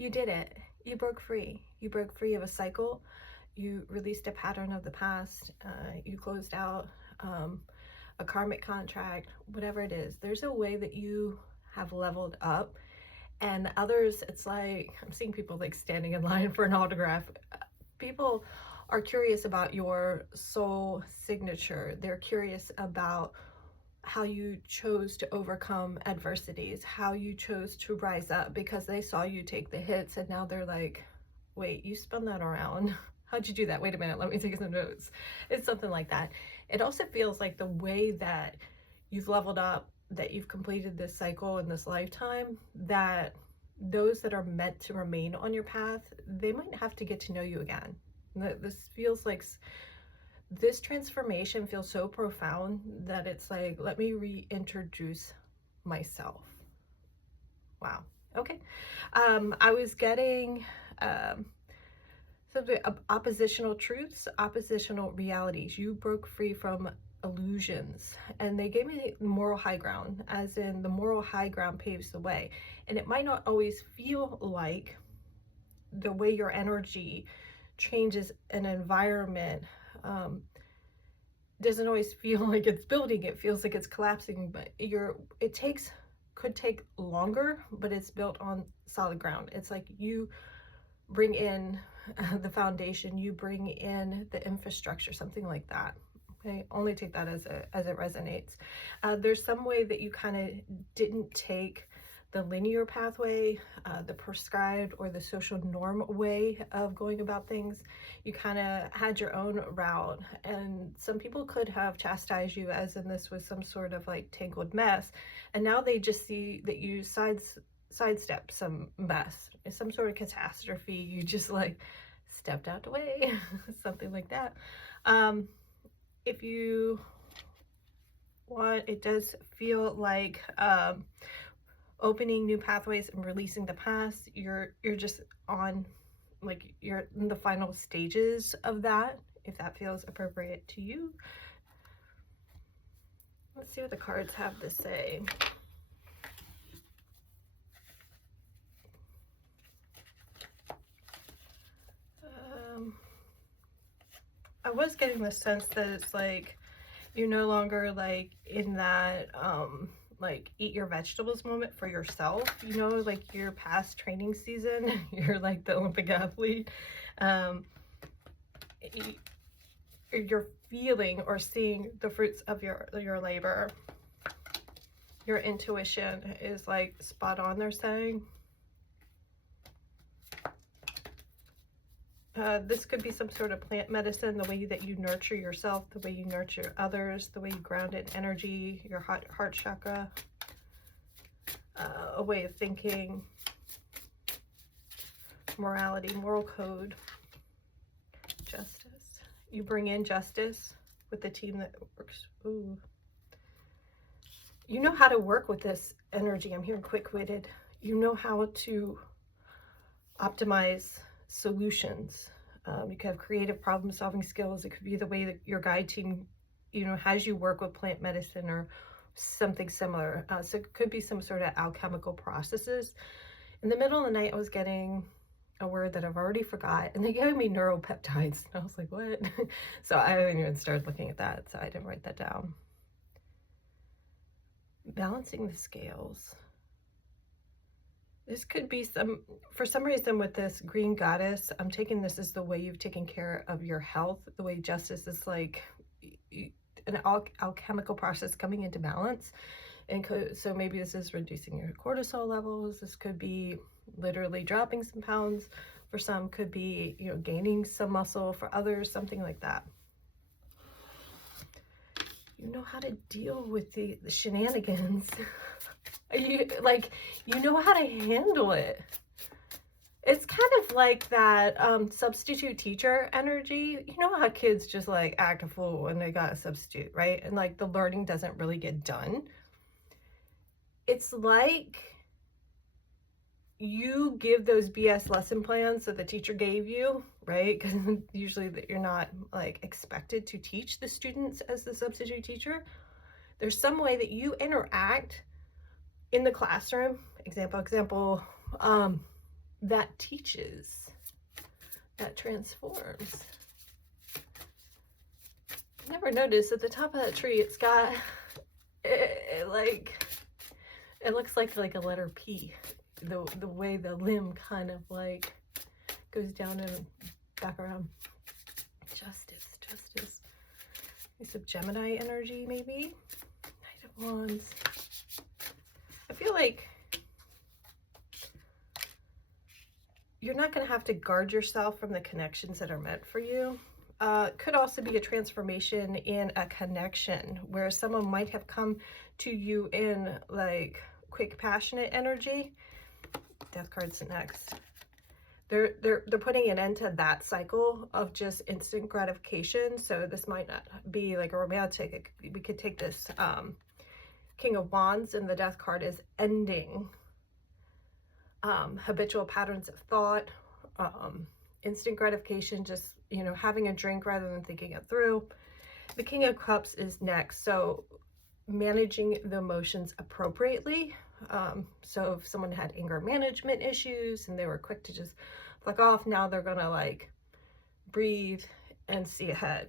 You did it. You broke free. You broke free of a cycle. You released a pattern of the past. You closed out a karmic contract, whatever it is. There's a way that you have leveled up. And others, it's like I'm seeing people like standing in line for an autograph. People are curious about your soul signature. They're curious about how you chose to overcome adversities, how you chose to rise up because they saw you take the hits and now they're like, wait, you spun that around. How'd you do that? Wait a minute, let me take some notes. It's something like that. It also feels like the way that you've leveled up, that you've completed this cycle in this lifetime, that those that are meant to remain on your path, they might have to get to know you again. This feels like this transformation feels so profound that it's like, let me reintroduce myself. Wow. Okay. I was getting something oppositional truths, oppositional realities. You broke free from illusions, and they gave me moral high ground, as in the moral high ground paves the way. And it might not always feel like the way your energy changes an environment doesn't always feel like it's building. It feels like it's collapsing, but could take longer, but it's built on solid ground. It's like you bring in the foundation, you bring in the infrastructure, something like that. Okay, only take that as it resonates. There's some way that you kind of didn't take the linear pathway, the prescribed or the social norm way of going about things. You kind of had your own route, and some people could have chastised you as in this was some sort of like tangled mess, and now they just see that you sidestep some mess, some sort of catastrophe. You just like stepped out the way, something like that. If you want, it does feel like opening new pathways and releasing the past. You're just on, like, you're in the final stages of that, if that feels appropriate to you. Let's see what the cards have to say. I was getting the sense that it's like you're no longer like in that like eat your vegetables moment for yourself, you know, like your past training season. You're like the Olympic athlete. You're feeling or seeing the fruits of your labor. Your intuition is like spot on, they're saying. This could be some sort of plant medicine, the way that you nurture yourself, the way you nurture others, the way you ground in energy, your heart chakra, a way of thinking, morality, moral code, justice. You bring in justice with the team that works. Ooh. You know how to work with this energy. I'm hearing quick-witted. You know how to optimize solutions. You could have creative problem solving skills. It could be the way that your guide team, you know, has you work with plant medicine or something similar. So it could be some sort of alchemical processes. In the middle of the night, I was getting a word that I've already forgot, and they gave me neuropeptides. And I was like, what? So I haven't even started looking at that, so I didn't write that down. Balancing the scales. This could be for some reason with this green goddess, I'm taking this as the way you've taken care of your health, the way justice is like an alchemical process coming into balance. And so maybe this is reducing your cortisol levels. This could be literally dropping some pounds. For some, could be, you know, gaining some muscle. For others, something like that. You know how to deal with the shenanigans. You know how to handle it. It's kind of like that substitute teacher energy. You know how kids just like act a fool when they got a substitute, right? And like the learning doesn't really get done. It's like you give those BS lesson plans that the teacher gave you, right? Because usually you're not like expected to teach the students as the substitute teacher. There's some way that you interact in the classroom. Example, that teaches, that transforms. Never noticed at the top of that tree, it's got like, it looks like a letter P, the way the limb kind of like goes down and back around. Justice, justice. Some Gemini energy, maybe. Knight of Wands. I feel like you're not going to have to guard yourself from the connections that are meant for you. Could also be a transformation in a connection where someone might have come to you in like quick, passionate energy. Death card's next. They're putting an end to that cycle of just instant gratification. So this might not be like a romantic. We could take this King of Wands, and the Death card is ending habitual patterns of thought, instant gratification, just, you know, having a drink rather than thinking it through. The King of Cups is next. So managing the emotions appropriately. So if someone had anger management issues and they were quick to just flick off, now they're gonna like breathe and see ahead.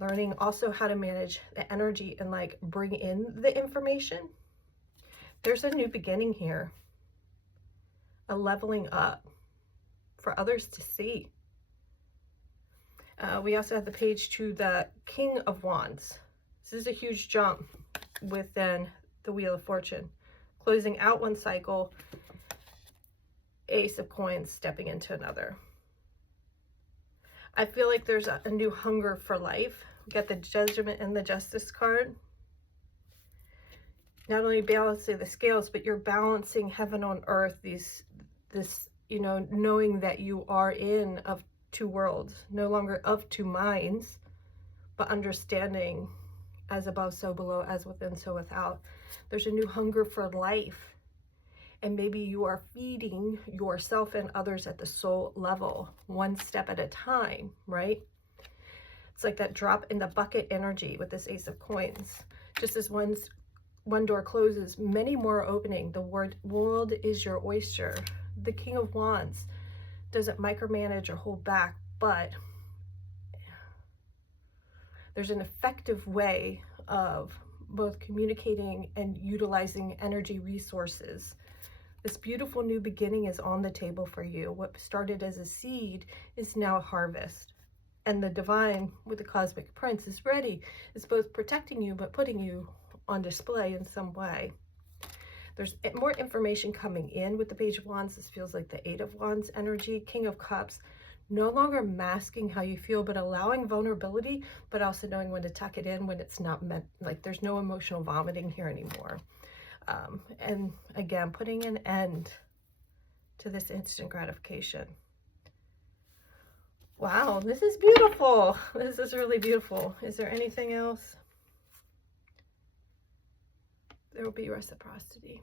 Learning also how to manage the energy and like bring in the information. There's a new beginning here, a leveling up for others to see. We also have the page to the King of Wands. This is a huge jump within the Wheel of Fortune. Closing out one cycle, Ace of Coins stepping into another. I feel like there's a new hunger for life. We got the Judgment and the Justice card. Not only balancing the scales, but you're balancing heaven on earth, this, you know, knowing that you are in of two worlds, no longer of two minds, but understanding as above, so below, as within, so without. There's a new hunger for life. And maybe you are feeding yourself and others at the soul level, one step at a time, right? It's like that drop in the bucket energy with this Ace of Coins. Just as one door closes, many more are opening. The world is your oyster. The King of Wands doesn't micromanage or hold back, but there's an effective way of both communicating and utilizing energy resources. This beautiful new beginning is on the table for you. What started as a seed is now a harvest. And the divine with the cosmic prince is ready. It's both protecting you, but putting you on display in some way. There's more information coming in with the Page of Wands. This feels like the Eight of Wands energy. King of Cups, no longer masking how you feel, but allowing vulnerability, but also knowing when to tuck it in when it's not meant, like there's no emotional vomiting here anymore. And again, putting an end to this instant gratification. Wow, this is beautiful. This is really beautiful. Is there anything else? There will be reciprocity.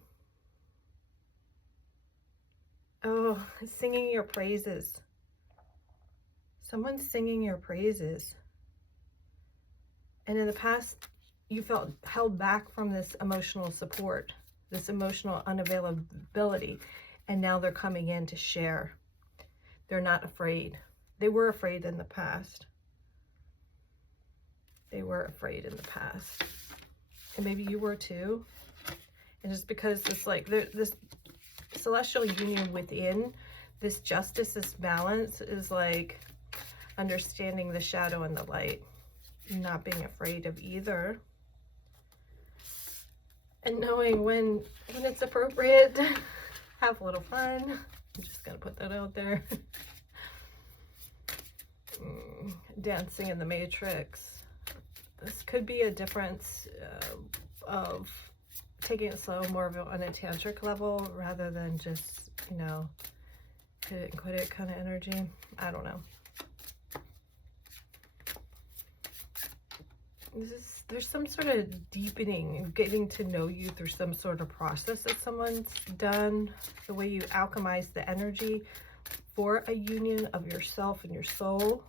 Oh, singing your praises. Someone's singing your praises. And in the past, you felt held back from this emotional support, this emotional unavailability, and now they're coming in to share. They're not afraid. They were afraid in the past. They were afraid in the past. And maybe you were too. And just because it's like this celestial union within, this justice, this balance is like understanding the shadow and the light, not being afraid of either. And knowing when it's appropriate to have a little fun. I'm just gonna put that out there. Dancing in the Matrix. This could be a difference of taking it slow, more of on a tantric level, rather than just, you know, hit it and quit it kind of energy. I don't know. There's some sort of deepening, getting to know you through some sort of process that someone's done, the way you alchemize the energy for a union of yourself and your soul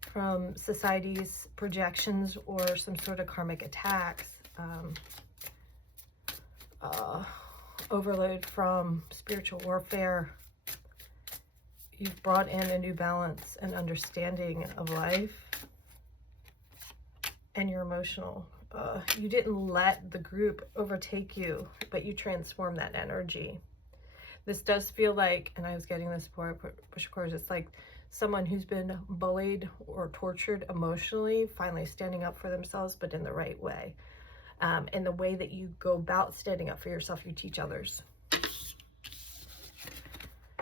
from society's projections or some sort of karmic attacks. overload from spiritual warfare. You've brought in a new balance and understanding of life. And you're emotional. You didn't let the group overtake you, but you transformed that energy. This does feel like, and I was getting this before I push record, it's like someone who's been bullied or tortured emotionally, finally standing up for themselves, but in the right way. And the way that you go about standing up for yourself, you teach others.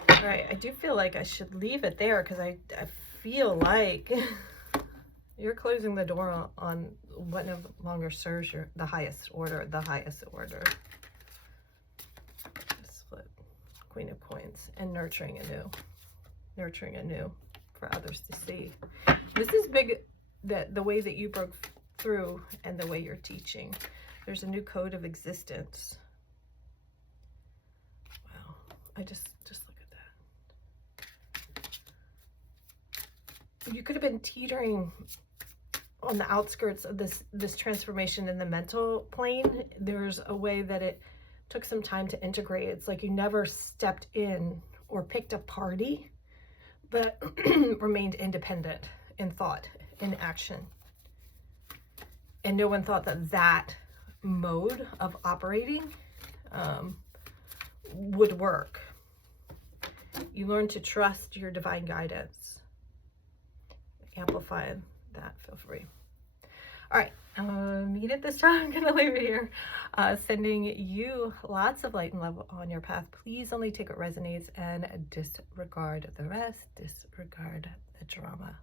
All right, I do feel like I should leave it there because I feel like you're closing the door on what no longer serves the highest order. Split, Queen of Coins, and nurturing anew for others to see. This is big, that the way that you broke through and the way you're teaching. There's a new code of existence. Wow, I just look at that. You could have been teetering on the outskirts of this transformation in the mental plane. There's a way that it took some time to integrate. It's like you never stepped in or picked a party, but remained independent in thought, in action. And no one thought that mode of operating would work. You learn to trust your divine guidance. Amplify that, feel free. All right, meet it this time. I'm gonna leave it here. Sending you lots of light and love on your path. Please only take what resonates and disregard the rest. Disregard the drama.